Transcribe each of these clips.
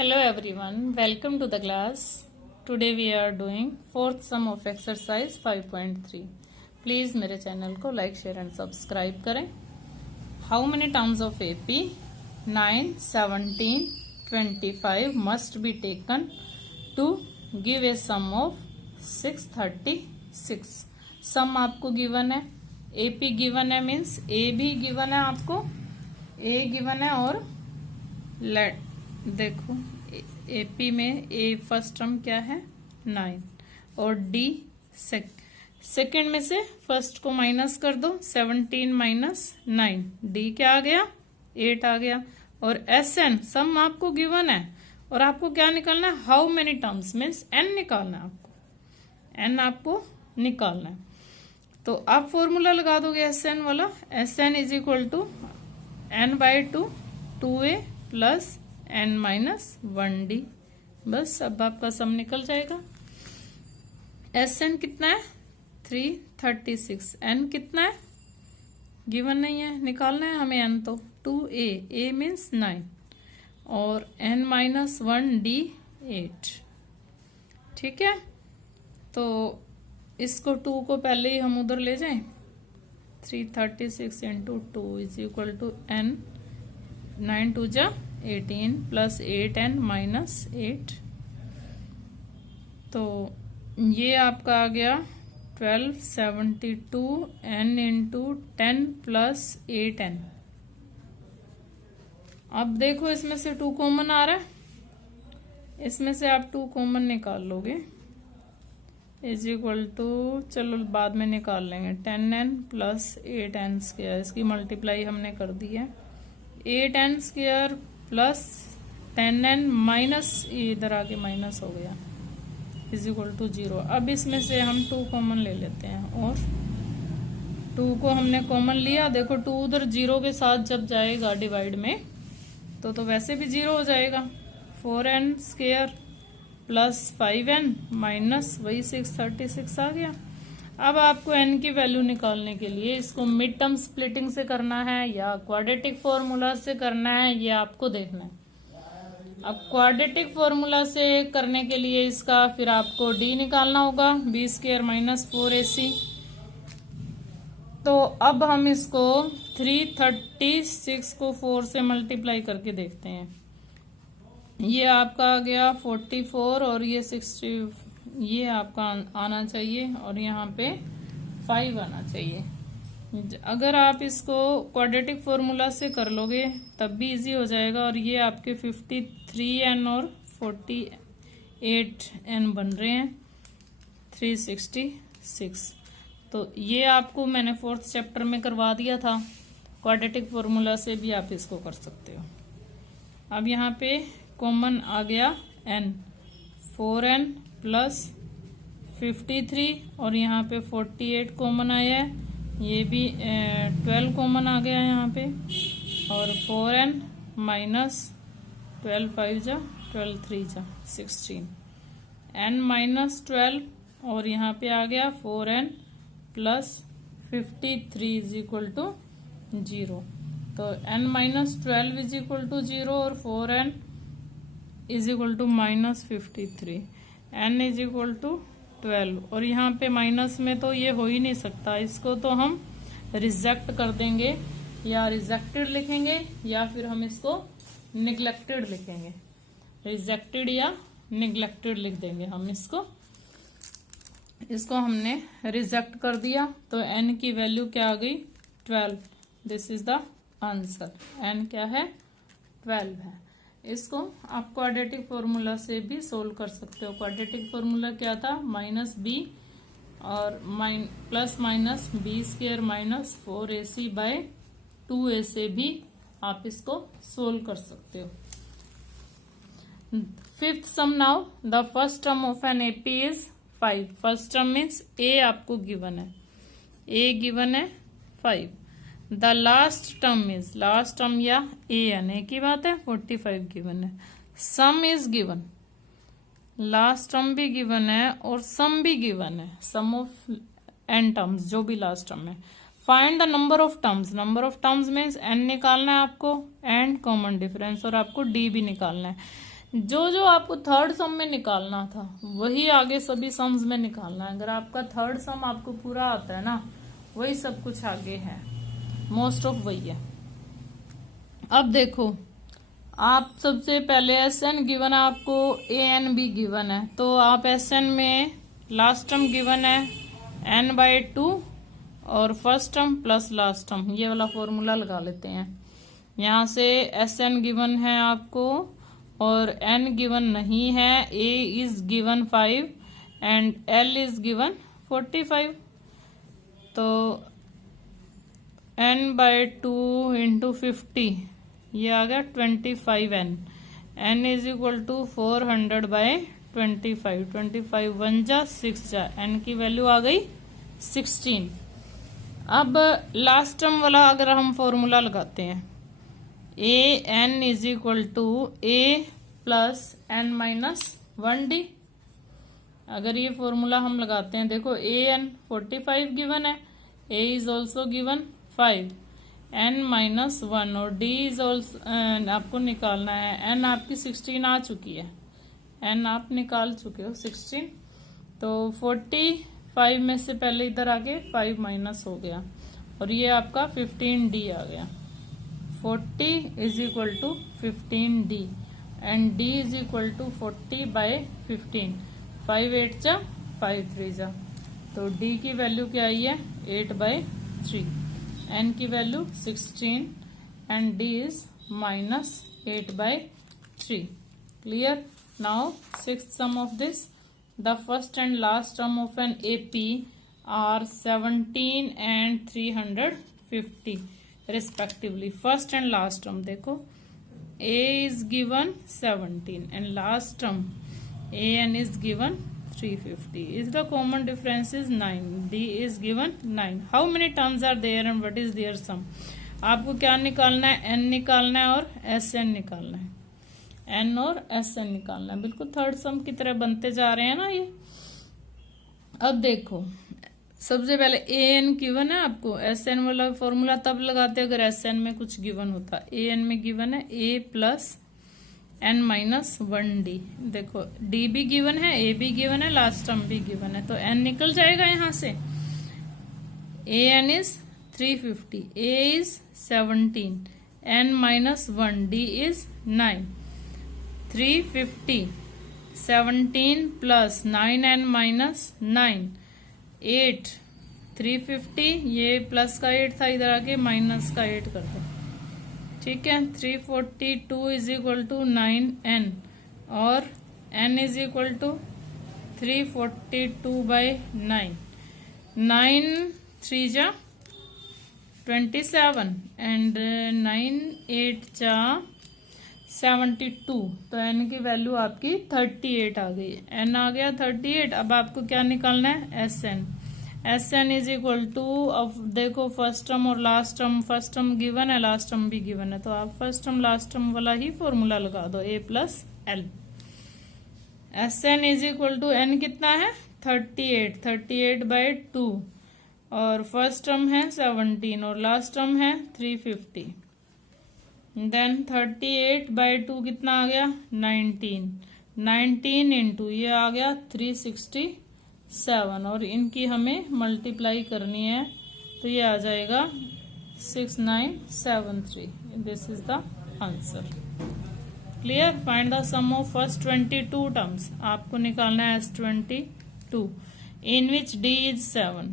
Hello everyone, welcome to the class. Today we are doing fourth sum of exercise 5.3. Please मेरे channel को like share and subscribe करें. How many terms of AP 9, 17, 25 must be taken to give a sum of 636. सम आपको given है, AP given है means A भी given है, आपको A given है और लेट देखो एपी में ए फर्स्ट टर्म क्या है 9 और डी सेकेंड में से फर्स्ट को माइनस कर दो 17 माइनस 9 डी क्या आ गया 8 आ गया. और एस एन सम आपको गिवन है और आपको क्या निकालना है how many terms means n निकालना है, आपको एन आपको निकालना है. तो आप फॉर्मूला लगा दोगे एस एन वाला. S n is equal to n by 2 a plus n minus 1 d. बस अब आपका सम निकल जाएगा. एस एन कितना है 336. एन कितना है गिवन नहीं है, निकालना है हमें एन. तो 2a ए मीन्स 9 और एन माइनस 1 डी 8. ठीक है, तो इसको 2 को पहले ही हम उधर ले जाएं. 336 into 2 is equal to n 9 2 जा 18 प्लस 8n माइनस 8. तो ये आपका आ गया 1272 n इंटू 10 प्लस 8n. अब देखो इसमें से 2 कॉमन आ रहा है, इसमें से आप 2 कॉमन निकाल लोगे इज इक्वल टू, चलो बाद में निकाल लेंगे, 10n प्लस 8n स्क्वायर. इसकी मल्टीप्लाई हमने कर दी है. 8n square plus 10n minus इधर आके माइनस हो गया इज इक्वल टू 0. अब इसमें से हम 2 कॉमन ले लेते हैं और 2 को हमने कॉमन लिया. देखो 2 उधर 0 के साथ जब जाएगा डिवाइड में तो वैसे भी 0 हो जाएगा. 4n square plus 5n minus वही 636 आ गया. अब आपको n की वैल्यू निकालने के लिए इसको मिड टर्म स्प्लिटिंग से करना है या क्वाड्रेटिक फॉर्मूला से करना है, ये आपको देखना है. अब क्वाड्रेटिक फॉर्मूला से करने के लिए इसका फिर आपको d निकालना होगा, b स्क्वायर माइनस 4ac. तो अब हम इसको 336 को 4 से मल्टीप्लाई करके देखते हैं. ये आपका आ गया 44 और ये 60, ये आपका आना चाहिए और यहाँ पे 5 आना चाहिए. अगर आप इसको क्वाड्रेटिक फॉर्मूला से कर लोगे तब भी इजी हो जाएगा. और ये आपके 53n और 48n बन रहे हैं 366. तो ये आपको मैंने 4th चैप्टर में करवा दिया था. क्वाड्रेटिक फॉर्मूला से भी आप इसको कर सकते हो. अब यहाँ पे कॉमन आ गया n, 4n प्लस 53 और यहाँ पे 48 कॉमन आया है. ये भी 12 कॉमन आ गया यहाँ पे और 4n माइनस 12 5 जा 12 3 जा 16 n माइनस 12 और यहाँ पे आ गया 4n plus 53 is equal to 0. तो n minus 12 is equal to 0 और 4n is equal to minus 53. n is equal to 12 और यहाँ पे माइनस में तो ये हो ही नहीं सकता, इसको तो हम रिजेक्ट कर देंगे या रिजेक्टेड लिखेंगे या फिर हम इसको निग्लेक्टेड लिखेंगे. रिजेक्टेड या निग्लेक्टेड लिख देंगे हम इसको हमने रिजेक्ट कर दिया. तो n की वैल्यू क्या आ गई 12. This is the answer. n क्या है 12 है. इसको आप क्वाड्रेटिक फॉर्मूला से भी सोल्व कर सकते हो. क्वाड्रेटिक फॉर्मूला क्या था माइनस बी और plus minus b square minus 4ac by 2a से भी आप इसको सोल्व कर सकते हो. 5th sum now. The first term of an AP is 5. First term means a आपको गिवन है, a गिवन है 5. The last term is, last term या an एक ही बात है, 45 गिवन है. Sum is given, last term भी गिवन है और सम भी गिवन है. सम ऑफ n टर्म्स जो भी लास्ट टर्म है. Find the number of terms. Number of terms means n निकालना है आपको एंड कॉमन डिफरेंस और आपको d भी निकालना है. जो जो आपको थर्ड सम में निकालना था वही आगे सभी सम्स में निकालना है। अगर आपका थर्ड सम आपको पूरा आता है ना, वही सब कुछ आगे है, मोस्ट ऑफ वही है। अब देखो, आप सबसे पहले एस एन गिवन है आपको, ए एन बी गिवन है, तो आप एस एन में लास्ट टर्म गिवन है n/2 और first term plus last term, ये वाला फॉर्मूला लगा लेते हैं। यहाँ से एस एन गिवन है आपको और एन गिवन नहीं है, A is given 5 and L is given 45, तो n/2 इंटू 50 ये आ गया 25n, n is equal to 400/25, 25 1 जा 6 जा, n की वैल्यू आ गई 16। अब लास्ट टर्म वाला अगर हम फॉर्मूला लगाते हैं, A N is equal to A plus n minus 1d, अगर ये फॉर्मूला हम लगाते हैं, देखो ए एन 45 गिवन है, A is also given 5, n minus 1 और d इज ऑल्सो आपको निकालना है, n आपकी 16 आ चुकी है, n आप निकाल चुके हो 16, तो 45 में से पहले इधर आके 5 माइनस हो गया और ये आपका 15d आ गया। 40 is equal to 15d and d is equal to 40/15, 5 8 जा 5 3 जा, तो d की वैल्यू क्या आई है 8/3, n की value 16 and d is minus 8/3। Clear? Now sixth sum of this, the first and last term of an AP are 17 and 350 respectively. First and last term देखो, A is given 17 and last term AN is given 350. Is the common difference is 9. D is given 9. How many terms are there and what is their sum? आपको क्या निकालना है, n निकालना है और SN निकालना है, n और SN निकालना है। बिल्कुल थर्ड सम की तरह बनते जा रहे हैं ना ये। अब देखो, सबसे पहले ए एन गिवन है आपको, एस एन वाला फॉर्मूला तब लगाते अगर एस एन में कुछ गिवन होता। ए एन में गिवन है ए प्लस n माइनस 1d, देखो d भी गिवन है, a भी गिवन है, लास्ट टर्म भी गिवन है, तो n निकल जाएगा यहां से। A N is 350, a is 17, n minus 1, d is 9, 350 17 plus 9n minus 9 8, 350, ये प्लस का 8 था, इधर आके माइनस का 8 कर दो, ठीक है। 342 इज इक्वल टू 9n और n इज इक्वल टू 342/9, 9 3 जा 27 एंड 9 8 जा 72, तो n की वैल्यू आपकी 38 आ गई, n आ गया 38। अब आपको क्या निकालना है, SN। SN is equal to, अब देखो फर्स्ट टर्म और last term, first term given है, लास्ट टर्म भी गिवन है, तो आप फर्स्ट टर्म लास्ट टर्म वाला ही फॉर्मूला लगा दो, A plus L। SN is equal to, n कितना है 38, 38/2 और फर्स्ट टर्म है 17 और लास्ट टर्म है 350, देन 38/2 कितना आ गया 19, 19 इंटू ये आ गया 367 और इनकी हमें मल्टीप्लाई करनी है, तो ये आ जाएगा 6973। This is the answer. Clear? Find the sum of first 22 terms, आपको निकालना है S22 in which D is 7,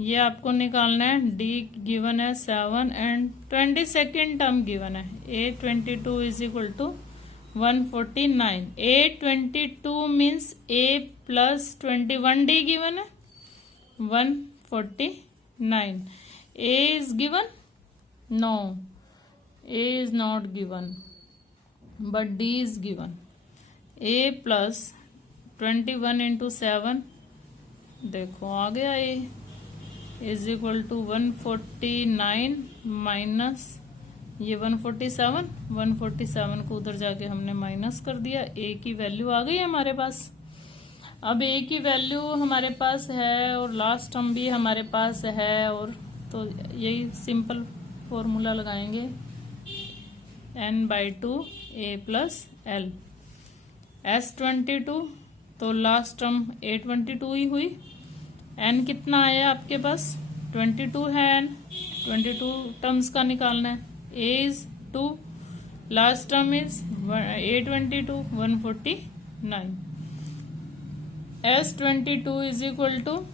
ये आपको निकालना है, D गिवन है 7 एंड 22nd टर्म गिवन है, A22 is equal to 149, A22 means A plus 21D given है 149, A is given, no A is not given but D is given, A plus 21 into 7, देखो आ गया A is equal to 149 minus ये 147, 147 को उधर जाके हमने माइनस कर दिया, A की वैल्यू आ गई हमारे पास। अब A की वैल्यू हमारे पास है और लास्ट टर्म भी हमारे पास है, और तो यही सिंपल फॉर्मूला लगाएंगे n/2 A plus L। S22 तो लास्ट टर्म A22 ही हुई। N कितना आया आपके पास, 22 है N, 22 टर्म्स का निकालना है। A is 2, last term is A22 149। S22 is equal to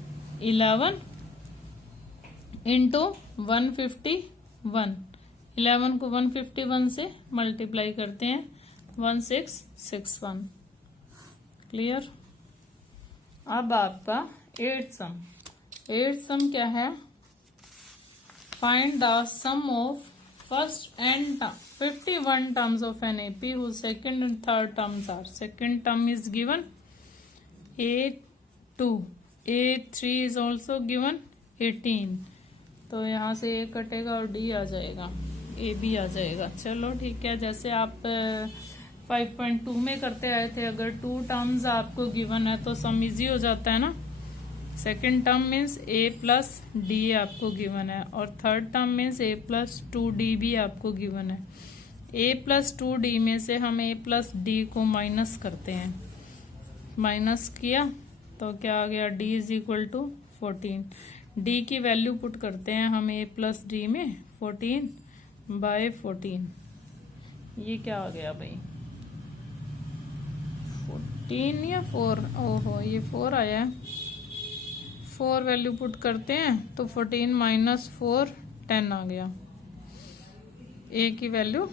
11 into 151। 11 को 151 से मल्टीप्लाई करते हैं 1661। क्लियर। अब आपका 8th सम। 8th सम क्या है, find the sum of first and 51 terms of an AP whose second and third terms are, second term is given A2, A3 is also given 18, तो यहाँ से A कटेगा और D आ जाएगा, A भी आ जाएगा। चलो ठीक है, जैसे आप 5.2 में करते आए थे, अगर 2 टर्म्स आपको गिवन है तो सम इजी हो जाता है ना। Second term means A plus D आपको गिवन है, और third term means A plus 2D भी आपको गिवन है। A प्लस 2D में से हम A प्लस D को माइनस करते हैं, माइनस किया तो क्या आ गया, D is equal to 14। D की वैल्यू पुट करते हैं हम A प्लस D में, 14/14। ये क्या आ गया भाई, 14 या 4, ओहो ये 4 आया है। 4 वैल्यू पुट करते हैं तो 14 माइनस 4 10 आ गया। A की वैल्यू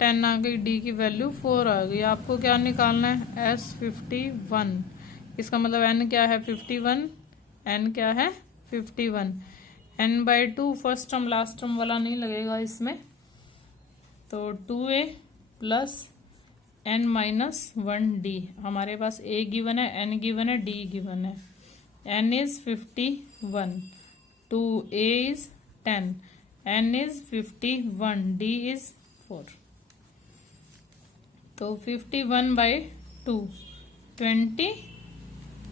10 आ गई, D की वैल्यू 4 आ गई। आपको क्या निकालना है, S51। इसका मतलब N क्या है, 51। N क्या है, 51। N/2 first term last term वाला नहीं लगेगा इसमें, तो 2A plus N minus 1D। हमारे पास A गिवन है, N गिवन है, D गिवन है। N is 51, 2A is 10, N is 51, D is 4। तो 51/2 20,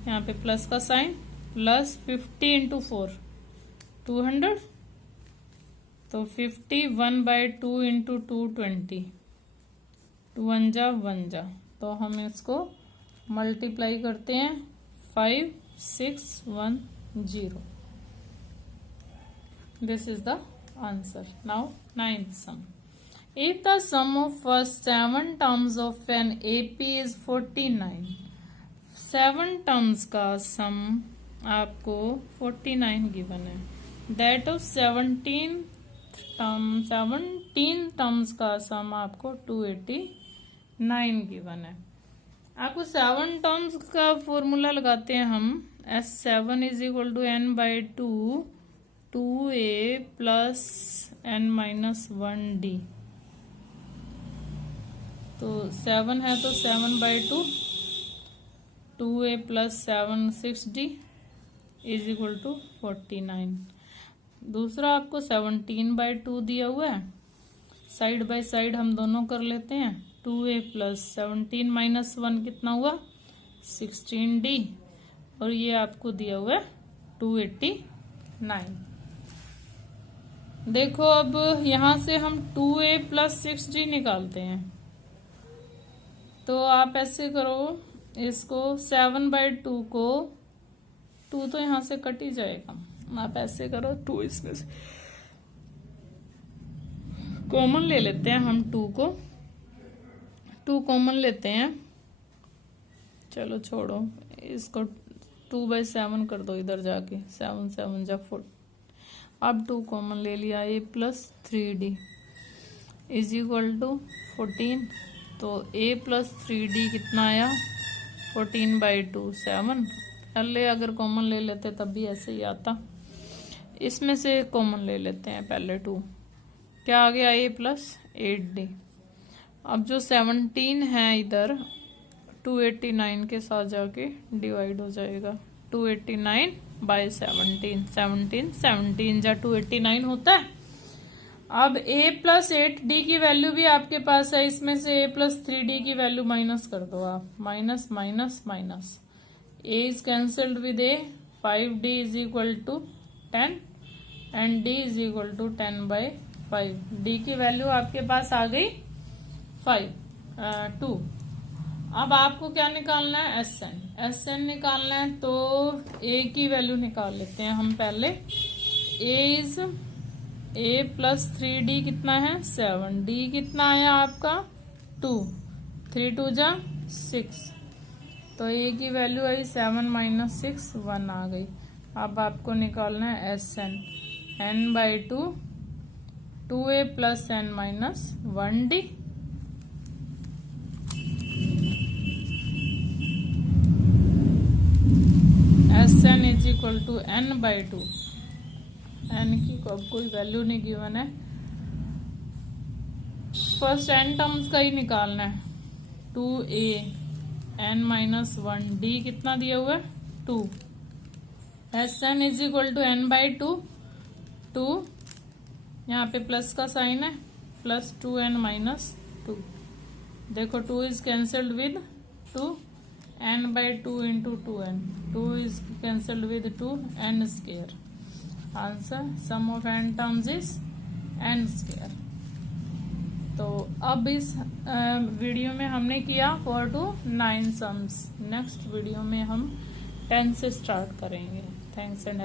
यहाँ पे प्लस का साइन, प्लस 50 इंटू 4 200, तो 51/2 इंटू 220, 2 1 जा, तो हम इसको मल्टीप्लाई करते हैं 5610। This is the answer. Now 9th sum. If the sum of first 7 terms of an AP is 49, 7 terms का सम आपको 49 गिवन है। That of 17 terms का सम आपको 289 गिवन है। आपको 7 टर्म्स का फॉर्मूला लगाते हैं हम, S7 is equal to N/2 2A plus N minus 1D। तो 7 है तो 7/2 2A plus 7 6D is equal to 49। दूसरा आपको 17/2 दिया हुआ है, साइड बाय साइड हम दोनों कर लेते हैं। 2A प्लस 17 माइनस 1 कितना हुआ, 16D, और ये आपको दिया हुआ है 289। देखो अब यहां से हम 2A प्लस 6D निकालते हैं, तो आप ऐसे करो इसको, 7/2 को 2 तो यहां से कट ही जाएगा, आप ऐसे करो 2 इसमें से कॉमन ले लेते हैं हम, 2 को 2 कॉमन लेते हैं। चलो छोड़ो इसको, 2/7 कर दो इधर जाके, 7 7 जा 4। अब 2 कॉमन ले लिया, A plus 3D is equal to 14। तो A प्लस 3D कितना आया, 14/2 7। पहले अगर कॉमन ले लेते तब भी ऐसे ही आता, इसमें से कॉमन ले लेते हैं पहले 2, क्या आ गया, A प्लस 8D। अब जो 17 है इधर 289 के साथ जाके डिवाइड हो जाएगा, 289/17, 17 जा 289 होता है। अब A प्लस 8D की वैल्यू भी आपके पास है, इसमें से A प्लस 3D की वैल्यू माइनस कर दो आप, minus minus minus, A is cancelled with A, 5D is equal to 10 and D is equal to 10/5। D की वैल्यू आपके पास आ गई 2। अब आपको क्या निकालना है, एस एन निकालना है। तो ए की वैल्यू निकाल लेते हैं हम पहले। ए प्लस 3d कितना है 7, डी कितना आया आपका 2, 3 2 जा 6, तो ए की वैल्यू आई 7 माइनस 6 1 आ गई। अब आपको निकालना है S n by 2, 2a plus n minus 1d। S n is equal to n by 2, n की अब कोई वैल्यू नहीं गिवन है, फर्स्ट एन टर्म्स का ही निकालना है। 2a एन माइनस 1d कितना दिया हुआ है 2। S n is equal to n by 2, 2 यहाँ पे प्लस का साइन है, प्लस 2n माइनस 2। देखो 2 is cancelled with 2, n by 2 into 2n, 2 is cancelled with 2, n square. Answer sum of n terms is n square. तो अब इस video में हमने किया 4 to 9 सम्स। नेक्स्ट वीडियो में हम 10 से स्टार्ट करेंगे। Thanks and